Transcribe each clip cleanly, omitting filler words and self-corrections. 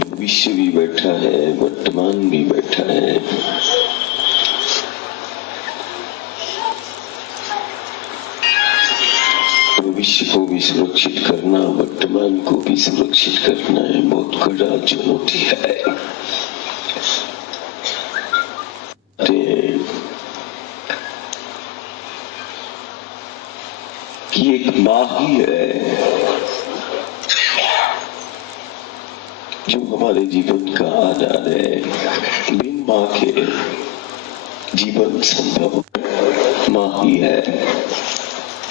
भविष्य भी बैठा है, वर्तमान भी बैठा है। भविष्य को भी सुरक्षित करना, वर्तमान को भी सुरक्षित करना है, बहुत कड़ा चुनौती है। कि एक माँ ही है जो हमारे जीवन का आधार है। बिन माँ के जीवन संभव माँ ही है,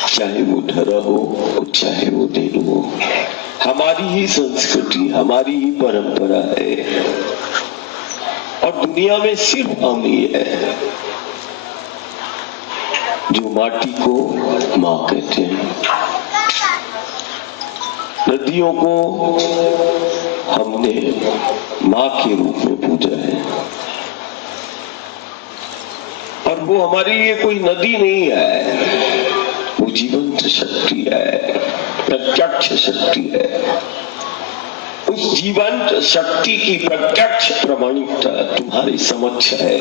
चाहे वो धरा हो और चाहे वो देनु हो। हमारी ही संस्कृति, हमारी ही परंपरा है और दुनिया में सिर्फ हम ही है जो माटी को माँ कहते हैं। नदियों को हमने माँ के रूप में पूजा है और वो हमारे लिए कोई नदी नहीं है, वो जीवंत शक्ति है, प्रत्यक्ष शक्ति है। उस जीवंत शक्ति की प्रत्यक्ष प्रमाणिकता तुम्हारे समक्ष है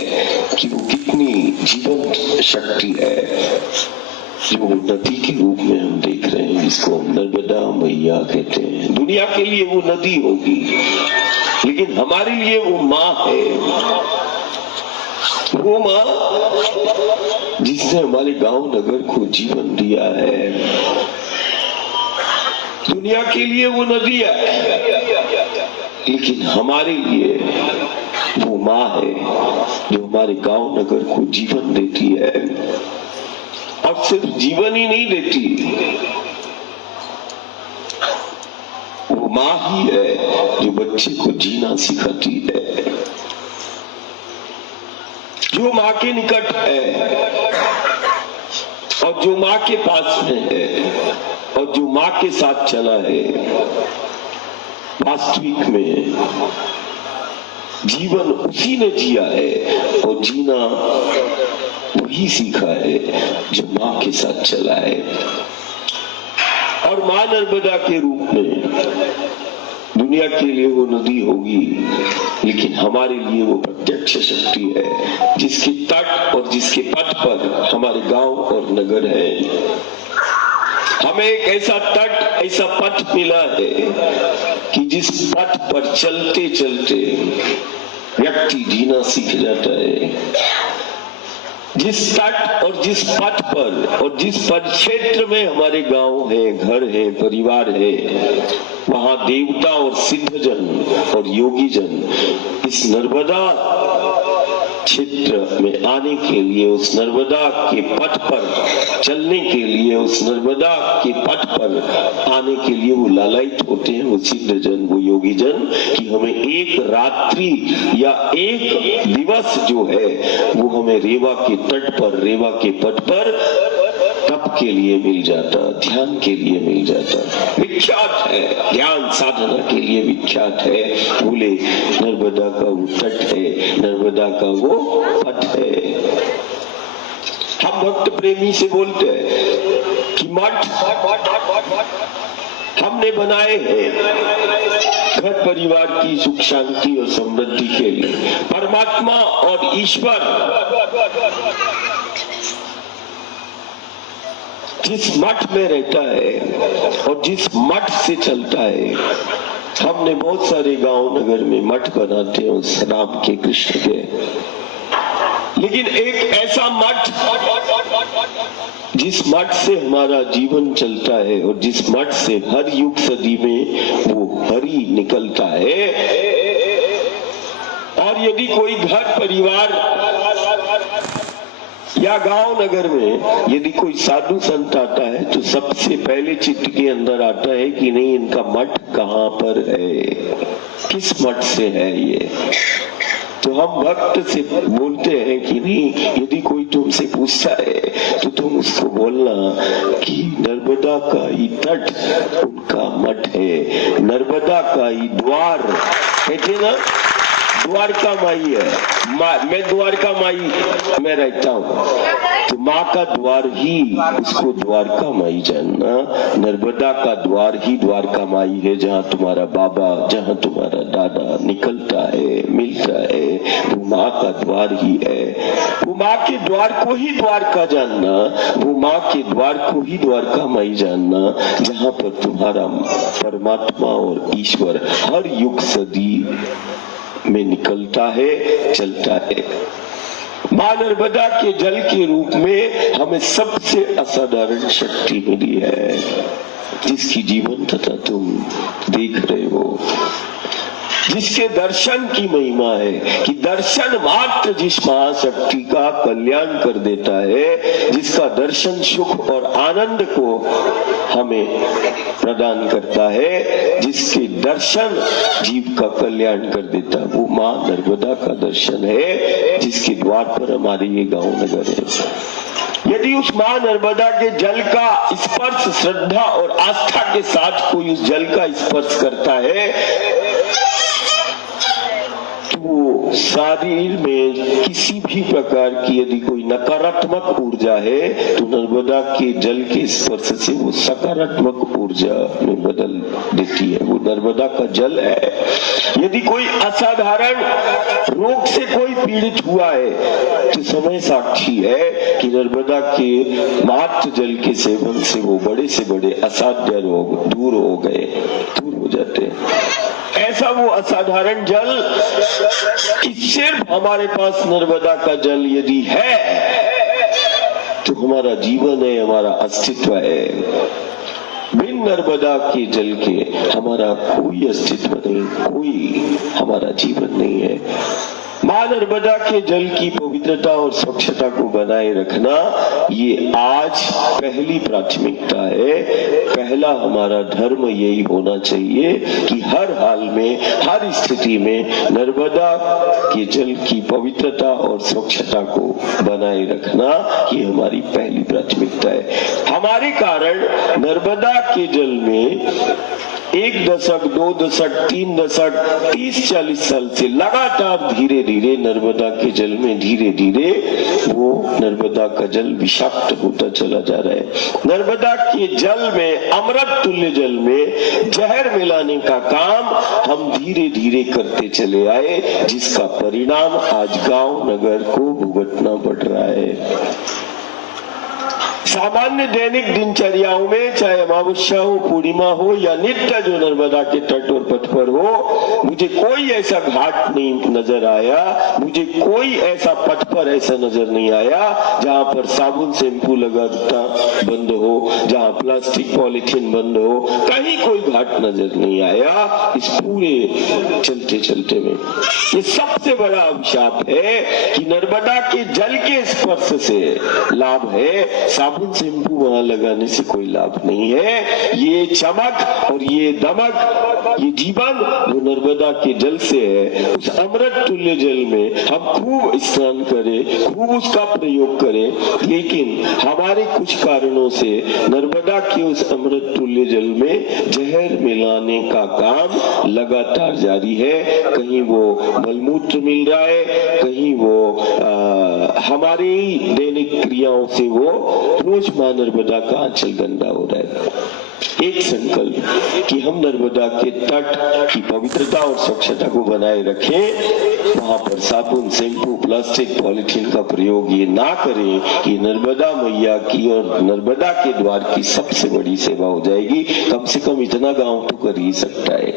कि वो कितनी जीवंत शक्ति है, जो नदी के रूप में हम देख रहे हैं, जिसको हम नर्मदा मैया कहते हैं। दुनिया के लिए वो नदी होगी, लेकिन हमारे लिए वो माँ है। वो माँ जिसने हमारे गांव नगर को जीवन दिया है। दुनिया के लिए वो नदी है, लेकिन हमारे लिए वो माँ है जो हमारे गांव नगर को जीवन देती है। और सिर्फ जीवन ही नहीं देती, वो माँ ही है जो बच्चे को जीना सिखाती है। जो माँ के निकट है और जो माँ के पास में है और जो माँ के साथ चला है, वास्तविक में जीवन उसी ने जिया है और जीना वही सीखा है जो माँ के साथ चला है। और माँ नर्मदा के रूप में दुनिया के लिए वो नदी होगी, लेकिन हमारे लिए वो प्रत्यक्ष शक्ति है जिसके तट और जिसके पथ पर हमारे गांव और नगर है। हमें एक ऐसा तट, ऐसा पथ मिला है कि जिस पथ पर चलते चलते व्यक्ति जीना सीख जाता है। जिस तट और जिस पथ पर और जिस परिक्षेत्र में हमारे गांव है, घर है, परिवार है, वहां देवता और सिद्धजन और योगी जन इस नर्मदा क्षेत्र में आने के लिए, उस नर्मदा के पथ पर चलने के लिए, उस नर्मदा के पथ पर आने के लिए वो लालायित होते हैं, वो सिद्धजन, वो योगी जन, कि हमें एक रात्रि या एक दिवस जो है वो हमें रेवा के तट पर, रेवा के पथ पर तप के लिए मिल जाता, ध्यान के लिए मिल जाता। विख्यात है, ध्यान साधना के लिए विख्यात है। बोले नर्मदा का वो तट है, नर्मदा का वो पथ है। हम भक्त प्रेमी से बोलते हैं कि मठ हमने बनाए हैं घर परिवार की सुख शांति और समृद्धि के लिए। परमात्मा और ईश्वर जिस मठ में रहता है और जिस मठ से चलता है। हमने बहुत सारे गांव नगर में मठ बनाते हैं उस राम के, कृष्ण के, लेकिन एक ऐसा मठ जिस मठ से हमारा जीवन चलता है और जिस मठ से हर युग सदी में वो हरि निकलता है। और यदि कोई घर परिवार या गांव नगर में यदि कोई साधु संत आता है तो सबसे पहले चित्त के अंदर आता है कि नहीं, इनका मठ कहाँ पर है, किस मठ से है ये। तो हम भक्त से बोलते हैं कि नहीं, यदि कोई तुमसे पूछता है तो तुम उसको बोलना कि नर्मदा का ही तट उनका मठ है, नर्मदा का ही द्वार, कहते ना द्वारका माई है। मैं द्वारका माई में रहता हूँ। तो माँ का द्वार ही उसको द्वारका माई जानना, नर्मदा का द्वार ही द्वारका माई है, जहाँ तुम्हारा बाबा, जहाँ तुम्हारा दादा निकलता है, मिलता है, वो माँ का द्वार ही है। वो माँ के द्वार को ही द्वारका जानना, वो माँ के द्वार को ही द्वारका माई जानना, जहाँ पर तुम्हारा परमात्मा और ईश्वर हर युग सदी में निकलता है, चलता है। मां नर्मदा के जल के रूप में हमें सबसे असाधारण शक्ति मिली है, जिसकी जीवंतता तुम देख रहे हो, जिसके दर्शन की महिमा है कि दर्शन मात्र जिस महाशक्ति का कल्याण कर देता है, जिसका दर्शन सुख और आनंद को हमें प्रदान करता है, जिसके दर्शन जीव का कल्याण कर देता है, वो मां नर्मदा का दर्शन है, जिसके द्वार पर हमारे ये गांव नगर है। यदि उस मां नर्मदा के जल का स्पर्श श्रद्धा और आस्था के साथ कोई उस जल का स्पर्श करता है, तो शरीर में किसी भी प्रकार की यदि कोई नकारात्मक ऊर्जा है, तो नर्मदा के जल के स्पर्श से वो सकारात्मक ऊर्जा में बदल देती है। वो नर्मदा का जल है। यदि कोई असाधारण रोग से कोई पीड़ित हुआ है, तो समय साक्षी है कि नर्मदा के मात्र जल के सेवन से वो बड़े से बड़े असाध्य रोग दूर हो गए, दूर हो जाते हैं। ऐसा वो असाधारण जल कि सिर्फ हमारे पास नर्मदा का जल यदि है, तो हमारा जीवन है, हमारा अस्तित्व है। बिन नर्मदा के जल के हमारा कोई अस्तित्व नहीं, कोई हमारा जीवन नहीं है। मां नर्मदा के जल की पवित्रता और स्वच्छता को बनाए रखना, ये आज पहली प्राथमिकता है। पहला हमारा धर्म यही होना चाहिए कि हर हाल में, हर स्थिति में नर्मदा के जल की पवित्रता और स्वच्छता को बनाए रखना, ये हमारी पहली प्राथमिकता है। हमारे कारण नर्मदा के जल में 1 दशक, 2 दशक, 3 दशक, 30-40 साल से लगातार धीरे धीरे नर्मदा के जल में धीरे धीरे वो नर्मदा का जल विषाक्त होता चला जा रहा है। नर्मदा के जल में, अमृत तुल्य जल में जहर मिलाने का काम हम धीरे धीरे करते चले आए, जिसका परिणाम आज गांव नगर को भुगतना पड़ रहा है। सामान्य दैनिक दिनचर्याओं में, चाहे अमावस्या हो, पूर्णिमा हो या नित्य जो नर्मदा के तट और पथ पर हो, मुझे कोई ऐसा घाट नहीं नजर आया, मुझे कोई ऐसा पथ पर ऐसा नजर नहीं आया जहां पर साबुन शैम्पू लगाता बंद हो, जहां प्लास्टिक पॉलिथीन बंद हो, कहीं कोई घाट नजर नहीं आया इस पूरे चलते चलते में। ये सबसे बड़ा अभिशाप है कि नर्मदा के जल के स्पर्श से लाभ है, साबुन शैम्पू वहां लगाने से कोई लाभ नहीं है। ये चमक और ये दमक, ये जीवन जो नर्मदा के जल से है, उस अमृत तुल्य जल में हम खूब स्नान करें, खूब उसका प्रयोग करें, लेकिन हमारे कुछ कारणों से नर्मदा के उस अमृत तुल्य जल में जहर मिलाने का काम लगातार जारी है। कहीं वो मलमूत्र मिल रहा है, कहीं वो हमारी दैनिक क्रियाओं से वो रोज मां नर्मदा का आंचल गंदा हो रहा है। एक संकल्प कि हम नर्मदा के तट की पवित्रता और स्वच्छता को बनाए रखें, वहां पर साबुन, शैम्पू, प्लास्टिक, पॉलिथीन का प्रयोग ये ना करें कि नर्मदा मैया की और नर्मदा के द्वार की सबसे बड़ी सेवा हो जाएगी। कम से कम इतना गांव तो कर ही सकता है,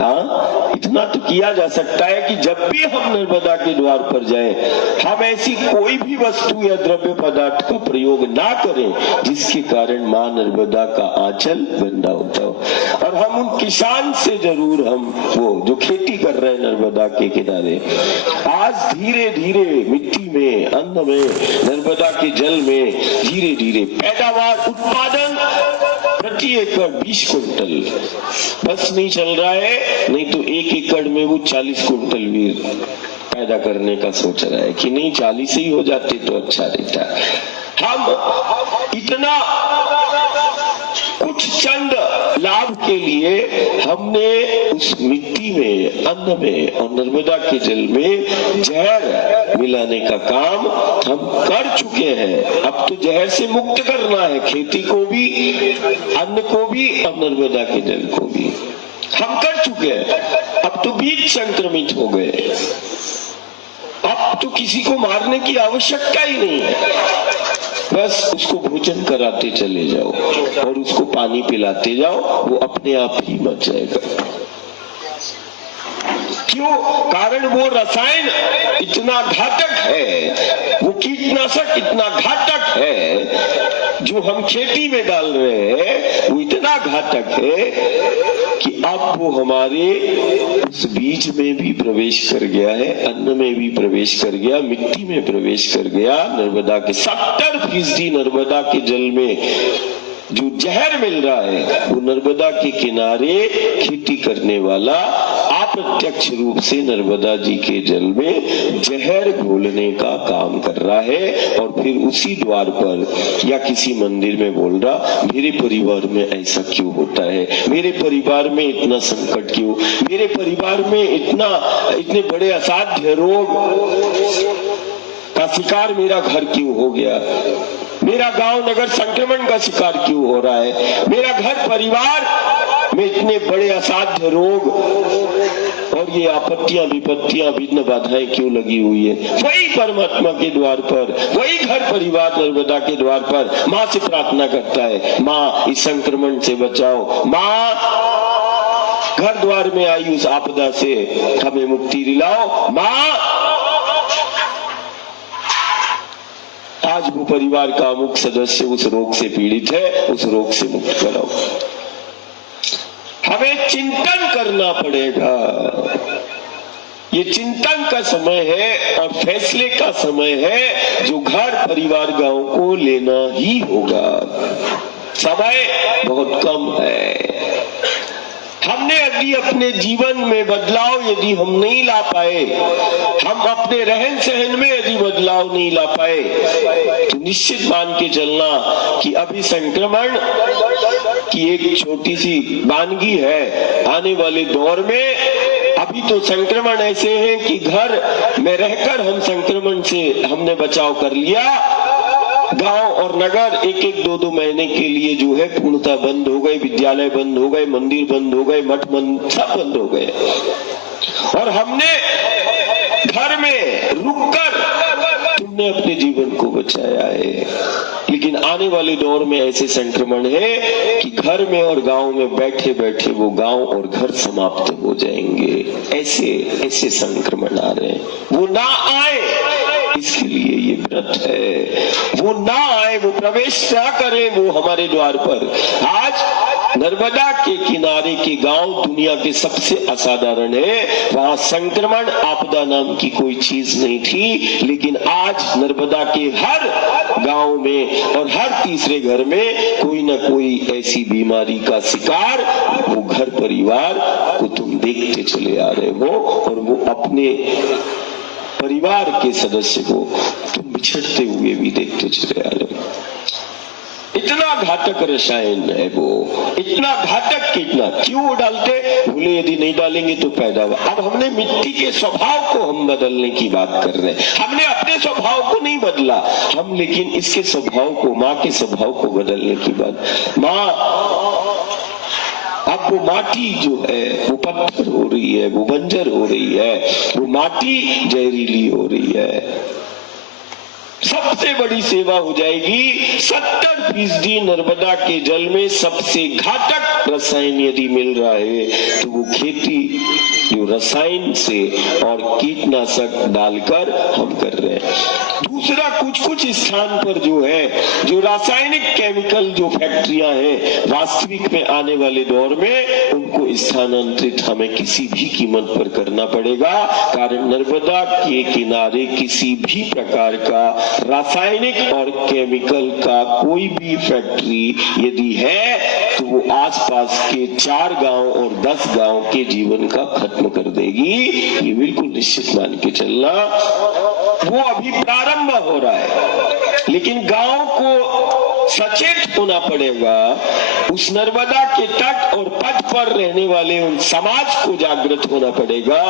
हाँ, इतना तो किया जा सकता है कि जब भी हम नर्मदा के द्वार पर जाएं, हम ऐसी कोई भी वस्तु या द्रव्य पदार्थ का प्रयोग ना करें जिसके कारण मां नर्मदा का आंचल गंदा होता हो। और हम उन किसान से जरूर, हम वो जो खेती कर रहे हैं नर्मदा के किनारे, आज धीरे धीरे मिट्टी में, अन्न में, नर्मदा के जल में धीरे धीरे पैदावार, उत्पादन प्रति एकड़ 20 क्विंटल बस नहीं चल रहा है, नहीं तो 1 एकड़ में वो 40 क्विंटल भी पैदा करने का सोच रहा है कि नहीं 40 ही हो जाते तो अच्छा रहता। हम इतना कुछ चंद लाभ लाभ के लिए हमने उस मिट्टी में, अन्न में और नर्मदा के जल में जहर मिलाने का काम हम कर चुके हैं। अब तो जहर से मुक्त करना है खेती को भी, अन्न को भी और नर्मदा के जल को भी। हम कर चुके हैं। अब तो बीज संक्रमित हो गए। अब तो किसी को मारने की आवश्यकता ही नहीं है। बस उसको भोजन कराते चले जाओ और उसको पानी पिलाते जाओ, वो अपने आप ही मर जाएगा। क्यों? कारण वो रसायन इतना घातक है, वो कीटनाशक इतना घातक है जो हम खेती में डाल रहे हैं, वो इतना घातक है कि अब वो हमारे उस बीज में भी प्रवेश कर गया है, अन्न में भी प्रवेश कर गया, मिट्टी में प्रवेश कर गया। नर्मदा के 70% नर्मदा के जल में जो जहर मिल रहा है वो नर्मदा के किनारे खेती करने वाला अप्रत्यक्ष रूप से नर्मदा जी के जल में जहर घोलने का काम कर रहा है। और फिर उसी द्वार पर या किसी मंदिर में बोल रहा, मेरे परिवार में ऐसा क्यों होता है, मेरे परिवार में इतना संकट क्यों, मेरे परिवार में इतने बड़े असाध्य रोग का शिकार मेरा घर क्यों हो गया, मेरा गांव नगर संक्रमण का शिकार क्यों हो रहा है, मेरा घर परिवार में इतने बड़े असाध्य रोग और ये आपत्तियां विपत्तियां विघ्न बाधाएं क्यों लगी हुई है। वही परमात्मा के द्वार पर, वही घर परिवार नर्मदा के द्वार पर माँ से प्रार्थना करता है, माँ इस संक्रमण से बचाओ, माँ घर द्वार में आई उस आपदा से हमें मुक्ति दिलाओ, माँ आज वो परिवार का अमुक सदस्य उस रोग से पीड़ित है, उस रोग से मुक्त कराओ। हमें चिंतन करना पड़ेगा। ये चिंतन का समय है और फैसले का समय है जो घर परिवार गांव को लेना ही होगा। समय बहुत कम है। हमने यदि अपने जीवन में बदलाव यदि हम नहीं ला पाए, हम अपने रहन सहन में यदि बदलाव नहीं ला पाए, तो निश्चित मान के चलना कि अभी संक्रमण की एक छोटी सी वानगी है। आने वाले दौर में अभी तो संक्रमण ऐसे हैं कि घर में रहकर हम संक्रमण से हमने बचाव कर लिया। गांव और नगर एक एक दो महीने के लिए जो है पूर्णतः बंद हो गए, विद्यालय बंद हो गए, मंदिर बंद हो गए, मठ बंद, सब बंद हो गए। और हमने घर में रुककर तुमने अपने जीवन को बचाया है। लेकिन आने वाले दौर में ऐसे संक्रमण है कि घर में और गांव में बैठे बैठे वो गांव और घर समाप्त हो जाएंगे। ऐसे संक्रमण आ रहे हैं। वो ना आए इसके लिए ये व्रत है। वो ना आए, वो प्रवेश ना करें वो हमारे द्वार पर। आज नर्मदा के किनारे के गांव दुनिया के सबसे असाधारण है। वहां संक्रमण आपदा नाम की कोई चीज नहीं थी, लेकिन आज नर्मदा के हर गांव में और हर तीसरे घर में कोई ना कोई ऐसी बीमारी का शिकार वो घर परिवार को तुम देखते चले आ रहे हो। और वो अपने परिवार के सदस्य को तुम बिछड़ते हुए भी देखते चले आ रहे हो। इतना घातक रसायन है वो, इतना घातक कितना क्यों डालते? बोले यदि नहीं डालेंगे तो पैदावार। अब हमने मिट्टी के स्वभाव को हम बदलने की बात कर रहे हैं। हमने अपने स्वभाव को नहीं बदला हम, लेकिन इसके स्वभाव को, माँ के स्वभाव को बदलने की बात। माँ अब वो माटी जो है वो पत्थर हो रही है, वो बंजर हो रही है, वो माटी जहरीली हो रही है। सबसे बड़ी सेवा हो जाएगी 70% नर्मदा के जल में सबसे घातक रसायन यदि मिल रहा है तो वो खेती जो रसायन से और कीटनाशक डालकर हम कर रहे हैं। दूसरा, कुछ स्थान पर जो है जो रासायनिक केमिकल जो फैक्ट्रियां हैं, वास्तविक में आने वाले दौर में उनको स्थानांतरित हमें किसी भी कीमत पर करना पड़ेगा। कारण नर्मदा के किनारे किसी भी प्रकार का रासायनिक और केमिकल का कोई भी फैक्ट्री यदि है तो वो आसपास के 4 गांव और 10 गांव के जीवन का खत्म कर देगी। ये बिल्कुल निश्चित मान के चलना। वो अभी प्रारंभ हो रहा है, लेकिन गांव को सचेत होना पड़ेगा, उस नर्मदा के तट और पथ पर रहने वाले उन समाज को जागृत होना पड़ेगा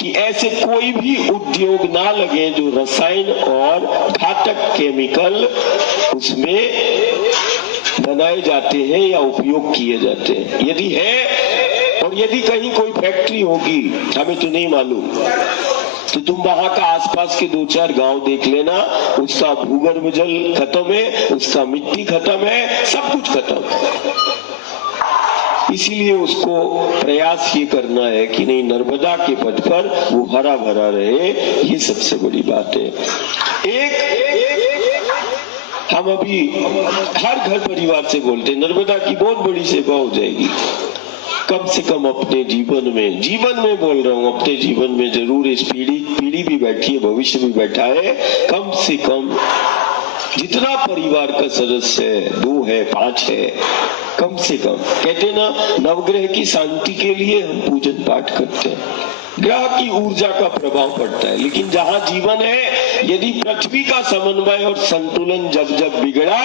कि ऐसे कोई भी उद्योग ना लगे जो रसायन और घातक केमिकल उसमें बनाए जाते हैं या उपयोग किए जाते हैं। यदि है और यदि कहीं कोई फैक्ट्री होगी, हमें तो नहीं मालूम, तो तुम वहां का आसपास के 2-4 गांव देख लेना, उसका भूगर्भ जल खत्म है, उसका मिट्टी खत्म है, सब कुछ खत्म है। इसीलिए उसको प्रयास ये करना है कि नहीं, नर्मदा के पथ पर वो हरा भरा रहे, ये सबसे बड़ी बात है। हम अभी हर घर परिवार से बोलते हैं नर्मदा की बहुत बड़ी सेवा हो जाएगी। कम से कम अपने जीवन में बोल रहा हूं, अपने जीवन में जरूर, इस पीढ़ी भी बैठी है, भविष्य भी बैठा है, कम से कम जितना परिवार का सदस्य है, 2 है 5 है, कम से कम, कहते ना नवग्रह की शांति के लिए हम पूजन पाठ करते हैं, ग्रह की ऊर्जा का प्रभाव पड़ता है, लेकिन जहां जीवन है, यदि पृथ्वी का समन्वय और संतुलन जब जब बिगड़ा,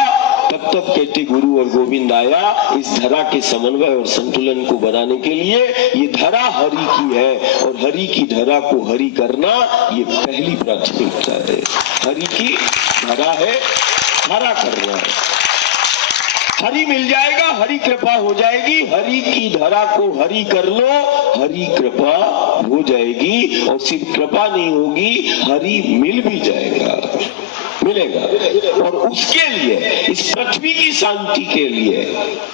तब तब कहते गुरु और गोविंद आया इस धरा के समन्वय और संतुलन को बनाने के लिए। ये धरा हरि की है और हरि की धरा को हरि करना ये पहली प्राथमिकता है। हरि की धरा है, हरा करना है। हरि मिल जाएगा, हरि कृपा हो जाएगी, हरि की धरा को हरि कर लो, हरि कृपा हो जाएगी, और सिर्फ कृपा नहीं होगी, हरि मिल भी जाएगा, मिलेगा। और उसके लिए, इस पृथ्वी की शांति के लिए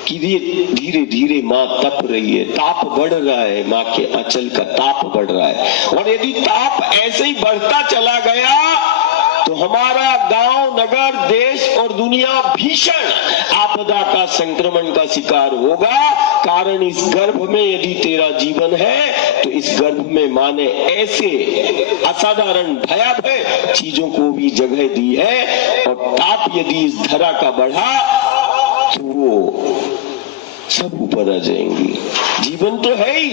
कि धीरे धीरे माँ तप रही है, ताप बढ़ रहा है, माँ के आंचल का ताप बढ़ रहा है, और यदि ताप ऐसे ही बढ़ता चला गया तो हमारा गांव, नगर, देश और दुनिया भीषण आपदा का, संक्रमण का शिकार होगा। कारण इस गर्भ में यदि तेरा जीवन है तो इस गर्भ में माँ ने ऐसे असाधारण भयावह चीजों को भी जगह दी है, और ताप यदि इस धरा का बढ़ा तो वो सब ऊपर आ जाएंगी। जीवन तो है ही,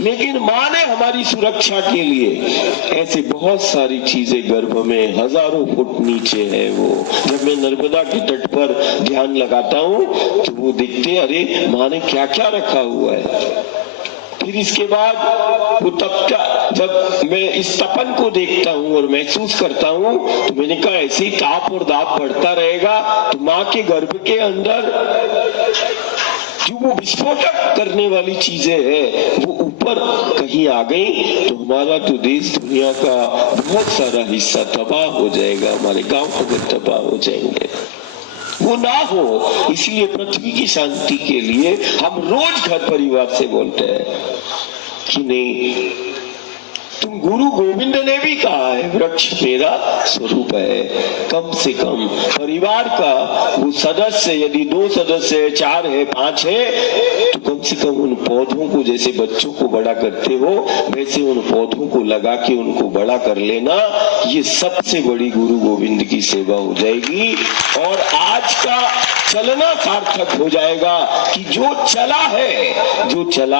लेकिन माँ ने हमारी सुरक्षा के लिए ऐसे बहुत सारी चीजें गर्भ में, हजारों फुट नीचे है वो। जब मैं नर्मदा के तट पर ध्यान लगाता हूँ तो वो देखते, अरे माँ ने क्या क्या रखा हुआ है। फिर इसके बाद वो तपता, जब मैं इस तपन को देखता हूँ और महसूस करता हूँ तो मैंने कहा ऐसे ही ताप और दाप बढ़ता रहेगा तो माँ के गर्भ के अंदर जो वो विस्फोटक करने वाली चीजें हैं वो ऊपर कहीं आ गई तो हमारा तो देश दुनिया का बहुत सारा हिस्सा तबाह हो जाएगा, हमारे गांव अगर तबाह हो जाएंगे। वो ना हो, इसलिए पृथ्वी की शांति के लिए हम रोज घर परिवार से बोलते हैं कि नहीं, तुम गुरु गोविंद ने भी कहा है वृक्ष मेरा स्वरूप है। कम से कम परिवार का वो सदस्य, यदि 2 सदस्य है, 4 है, 5 है, तो कम से कम उन पौधों को, जैसे बच्चों को बड़ा करते हो वैसे उन पौधों को लगा के उनको बड़ा कर लेना। ये सबसे बड़ी गुरु गोविंद की सेवा हो जाएगी, और आज का चलना सार्थक हो जाएगा कि जो चला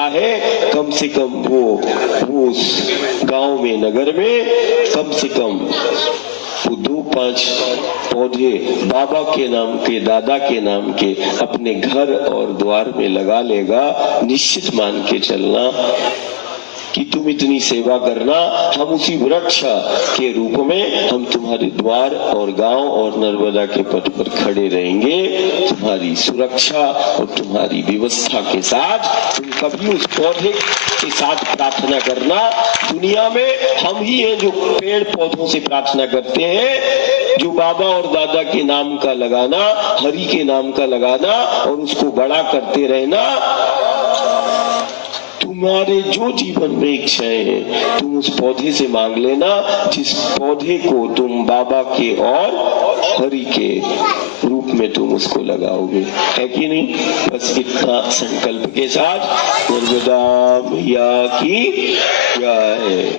है कम से कम वो उस गांव में, नगर में कम से कम वो 2-5 पौधे बाबा के नाम के, दादा के नाम के अपने घर और द्वार में लगा लेगा। निश्चित मान के चलना कि तुम इतनी सेवा करना, हम उसी वृक्ष के रूप में हम तुम्हारे द्वार और गांव और नर्मदा के पथ पर खड़े रहेंगे, तुम्हारी सुरक्षा और तुम्हारी व्यवस्था के साथ। तुम कभी उस पौधे के साथ प्रार्थना करना। दुनिया में हम ही हैं जो पेड़ पौधों से प्रार्थना करते हैं, जो बाबा और दादा के नाम का लगाना, हरि के नाम का लगाना और उसको बड़ा करते रहना। तुम्हारे जो जीवन में इच्छाएं हैं तुम उस पौधे से मांग लेना, जिस पौधे को तुम बाबा के और हरि के रूप में तुम उसको लगाओगे, है कि नहीं। बस इतना संकल्प के साथ नर्मदा मैया की जय।